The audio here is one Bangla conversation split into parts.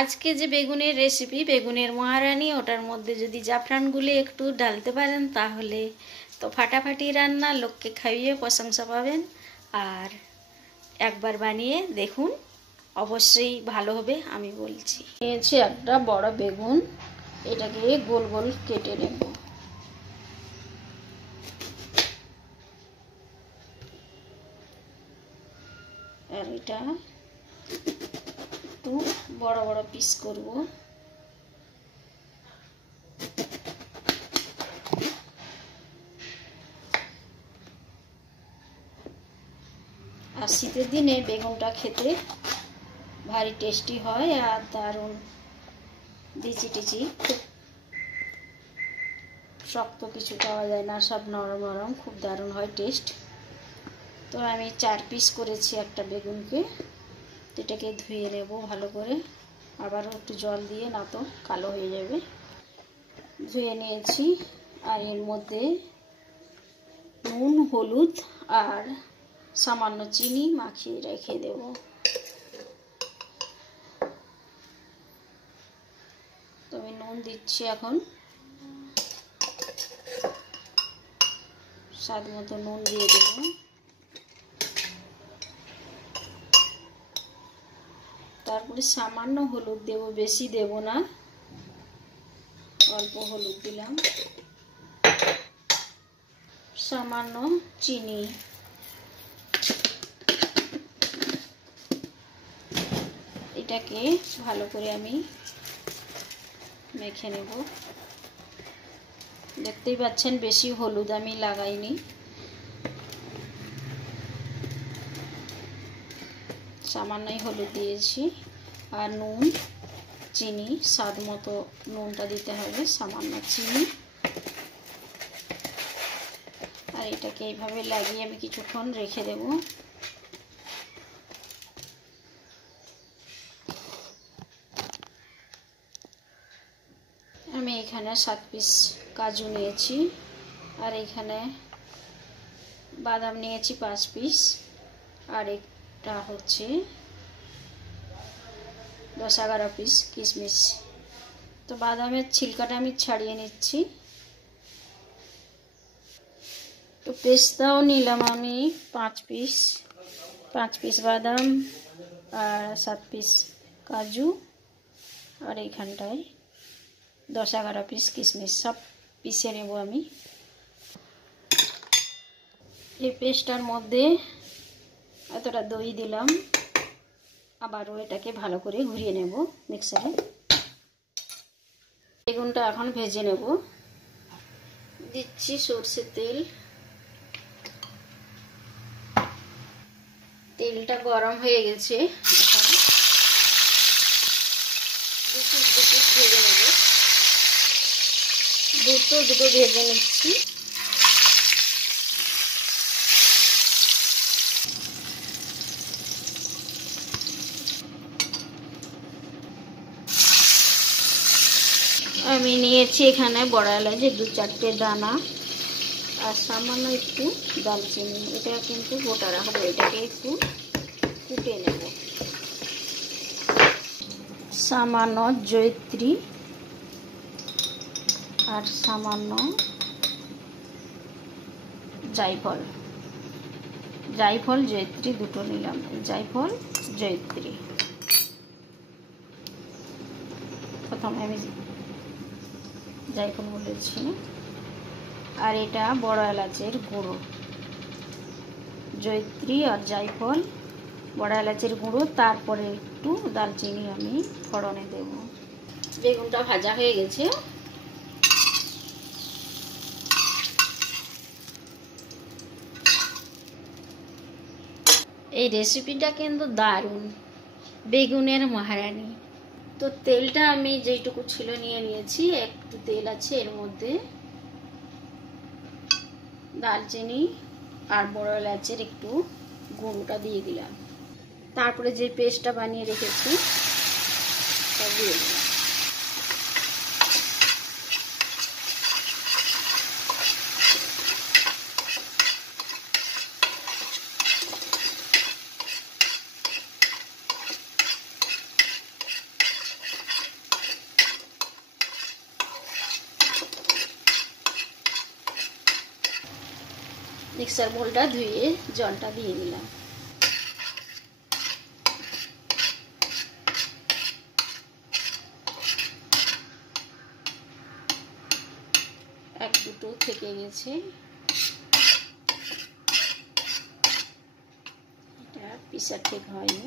আজকে যে বেগুনের রেসিপি, বেগুনের মহারানী, ওটার মধ্যে যদি জাফরানগুলি একটু ঢালতে পারেন তাহলে তো ফাটাফাটি রান্না, লোককে খাইয়ে প্রশংসা পাবেন। আর একবার বানিয়ে দেখুন, অবশ্যই ভালো হবে, আমি বলছি। নিয়েছি একটা বড় বেগুন, এটাকে গোল গোল কেটে নেব। আর এটা একটু বড় বড় পিস করব। আর শীতের দিনে বেগুনটা খেতে ভারী টেস্টি হয় আর দারুণ বিচি টিচি, খুব শক্ত কিছু পাওয়া যায় না, সব নরম নরম, খুব দারুণ হয় টেস্ট। তো আমি 4 পিস করেছি একটা বেগুনকে। এটাকে ধুয়ে নেব ভালো করে, আবারও একটু জল দিয়ে, না তো কালো হয়ে যাবে। ধুয়ে নিয়েছি আর এর মধ্যে নুন, হলুদ আর সামান্য চিনি মাখিয়ে রেখে দেব। তো আমি নুন দিচ্ছি এখন, স্বাদ মতো নুন দিয়ে দেব। তারপরে সামান্য হলুদ দেব, বেশি দেব না, অল্প হলুদ দিলাম। সামান্য চিনি, এটাকে ভালো করে আমি মেখে নেব। দেখতেই পাচ্ছেন বেশি হলুদ আমি লাগাইনি, সামান্যই হলুদ দিয়েছি। আর নুন, চিনি, স্বাদ মতো নুনটা দিতে হবে, সামান্য চিনি। আর এটাকে এইভাবে লাগিয়ে আমি কিছুক্ষণ রেখে দেব। আমি এখানে 7 পিস কাজু নিয়েছি, আর এখানে বাদাম নিয়েছি 5 পিস, আর একটা হচ্ছে 10-11 পিস কিশমিশ। তো বাদামের ছিলকাটা আমি ছাড়িয়ে নিচ্ছি। তো পেস্তাও নিলাম আমি 5 পিস বাদাম আর 7 পিস কাজু, আর এইখানটায় 10-11 পিস কিশমিশ, সব পিষে নেব আমি। এই পেস্টটার মধ্যে এতটা দই দিলাম, আবারও এটাকে ভালো করে ঘুরিয়ে নেব মিক্সারে। বেগুনটা এখন ভেজে নেব। দিচ্ছি সরষের তেল, তেলটা গরম হয়ে গেছে। দুটো ভেজে নেব, দুটো ভেজে নিচ্ছি। আমি নিয়েছি এখানে বড় এলাচের 2-4টে দানা আর সামান্য একটু দালচিনি। এটা কিন্তু গোটা রাখবো, এটাকে একটু কুটে নেব। সামান্য জয়িত্রী আর সামান্য জায়ফল, জয়িত্রী দুটো নিলাম, জায়ফল জয়িত্রী। প্রথমে আমি জায়ফল বলেছি। আর এটা বড় এলাচের গুঁড়ো, জয়িত্রী আর জায়ফল, বড় এলাচের গুঁড়ো, তারপরে একটু দালচিনি আমি ফোড়নে দেব। বেগুনটা ভাজা হয়ে গেছে। এই রেসিপিটা কিন্তু দারুণ, বেগুনের মহারানী। তো তেলটা আমি যেইটুকু ছিল নিয়ে নিয়েছি, একটু তেল আছে এর মধ্যে। দালচিনি আর বড় এলাচের একটু গুঁড়োটা দিয়ে দিলাম। তারপরে যে পেস্টটা বানিয়ে রেখেছি তা দিয়ে দিলাম। মিক্সার বোলটা ধুয়ে জলটা দিয়ে দিলাম। এক দুটো থেকে গেছে, এটা পিসা ঠিক হয়নি।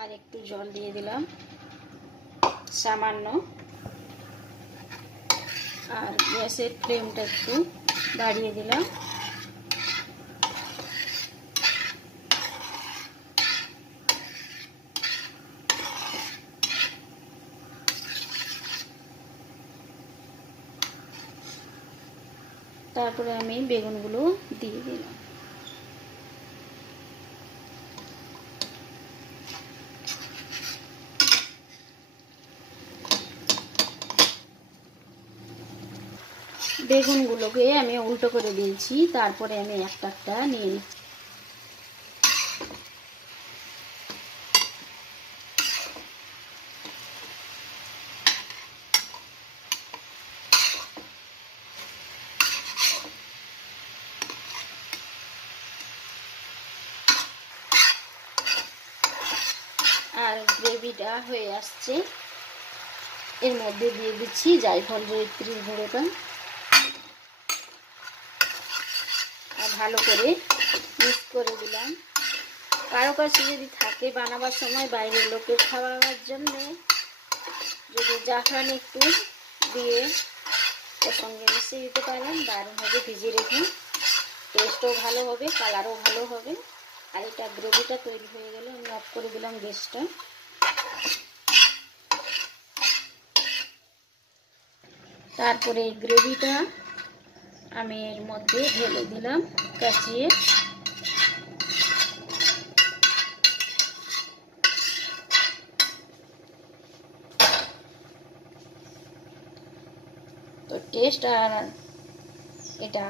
আর একটু জল দিয়ে দিলাম সামান্য, আর গ্যাসের ফ্লেমটা একটু বাড়িয়ে দিলাম। তারপরে আমি বেগুনগুলো দিয়ে দিলাম। বেগুনগুলোকে আমি উল্টো করে দিয়েছি, তারপরে আমি একটা একটা নিয়ে নিচ্ছি। আর গ্রেভিটা হয়ে আসছে, এর মধ্যে দিয়ে দিচ্ছি জায়ফল জয়িত্রীর গুঁড়োটা, আর ভালো করে মিক্স করে দিলাম। কারো কাছে যদি থাকে বানাবার সময় বাইরের লোকে খাওয়াবার জন্য, যদি জাফরান একটু দিয়ে ওর সঙ্গে মিশিয়ে দিতে পারেন, দারুণ হবে। ভিজিয়ে রেখে টেস্টও ভালো হবে, কালারও ভালো হবে। আর এটা গ্রেভিটা তৈরি হয়ে গেলে আমি অফ করে দিলাম গ্যাসটা। তারপরে এই গ্রেভিটা আমি এর মধ্যে ঢেলে দিলাম কাচিয়ে। তো টেস্ট আর এটা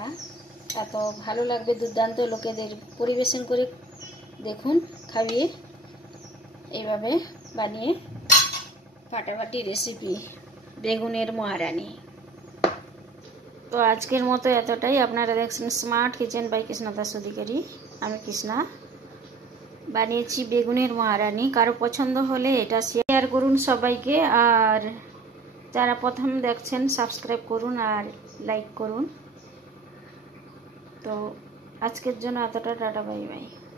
এত ভালো লাগবে, দুর্দান্ত। লোকেদের পরিবেশন করে দেখুন, খাইয়ে এইভাবে বানিয়ে। ফাটাফাটি রেসিপি বেগুনের মহারানি। তো আজকের মতো এতটাই। আপনারা দেখছেন smart kitchen by Krishna Das Adhikari. আমি কৃষ্ণা। বানিয়েছি বেগুনের মহারানি। কারো পছন্দ হলে এটা শেয়ার করুন সবাইকে, আর যারা প্রথম দেখছেন সাবস্ক্রাইব করুন আর লাইক করুন। তো আজকের জন্য এতটা, টাটা বাই বাই।